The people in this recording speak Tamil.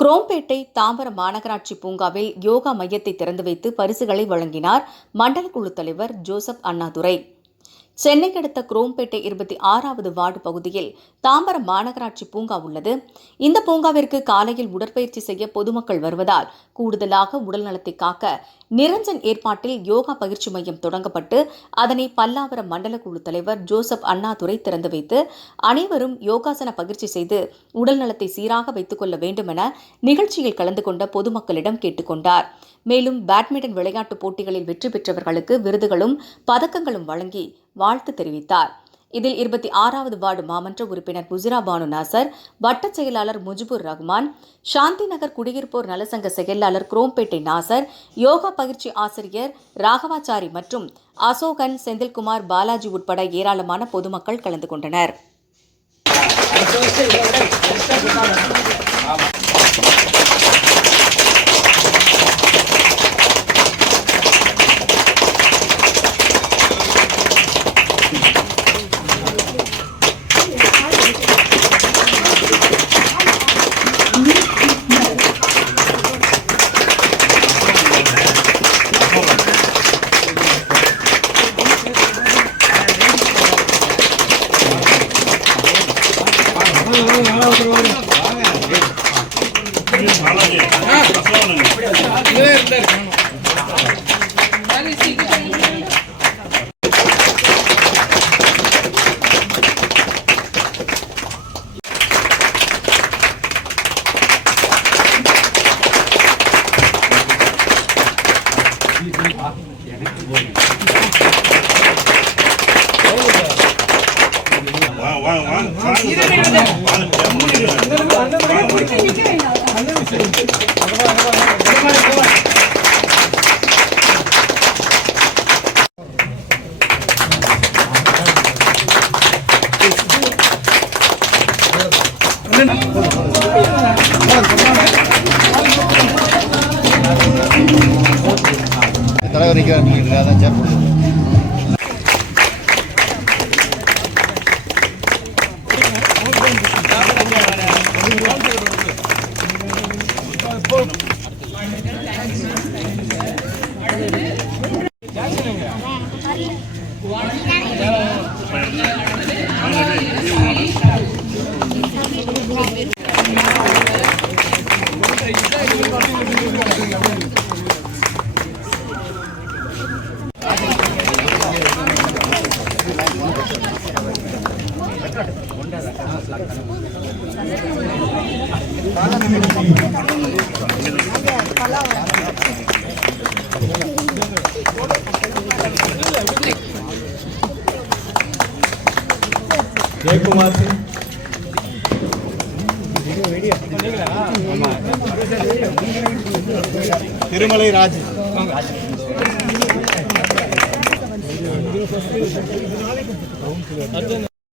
குரோம்பேட்டை தாம்பரம் மாநகராட்சி பூங்காவில் யோகா மையத்தை திறந்து வைத்து பரிசுகளை வழங்கினார் மண்டல குழு தலைவர் ஜோசப் அண்ணாதுரை. சென்னை அடுத்த குரோம்பேட்டை 26வது வார்டு பகுதியில் தாம்பரம் மாநகராட்சி பூங்கா உள்ளது. இந்த பூங்காவிற்கு காலையில் உடற்பயிற்சி செய்ய பொதுமக்கள் வருவதால் கூடுதலாக உடல்நலத்தை காக்க நிரஞ்சன் ஏற்பாட்டில் யோகா பயிற்சி மையம் தொடங்கப்பட்டு அதனை பல்லாவரம் மண்டல குழு தலைவர் ஜோசப் அண்ணாதுரை திறந்து வைத்து அனைவரும் யோகாசன பயிற்சி செய்து உடல்நலத்தை சீராக வைத்துக் கொள்ள வேண்டும் என நிகழ்ச்சியில் கலந்து கொண்ட பொதுமக்களிடம் கேட்டுக் கொண்டார். மேலும் பேட்மிண்டன் விளையாட்டுப் போட்டிகளில் வெற்றி பெற்றவர்களுக்கு விருதுகளும் பதக்கங்களும் வழங்கி வாழ்த்து தெரிவித்தார். இதில் 26வது வார்டு மாமன்ற உறுப்பினர் புசிரா பானு நாசர், வட்டச் செயலாளர் முஜிபுர் ரஹ்மான், சாந்தி நகர் குடியிருப்போர் நலசங்க செயலாளர் குரோம்பேட்டை நாசர், யோகா பயிற்சி ஆசிரியர் ராகவாச்சாரி மற்றும் அசோகன், செந்தில்குமார், பாலாஜி உட்பட ஏராளமான பொதுமக்கள் கலந்து கொண்டனர். தலைவரிக்க நீங்கள் அதான் சேர்ப்பு जयकुमार सिंह तिरुमலை राज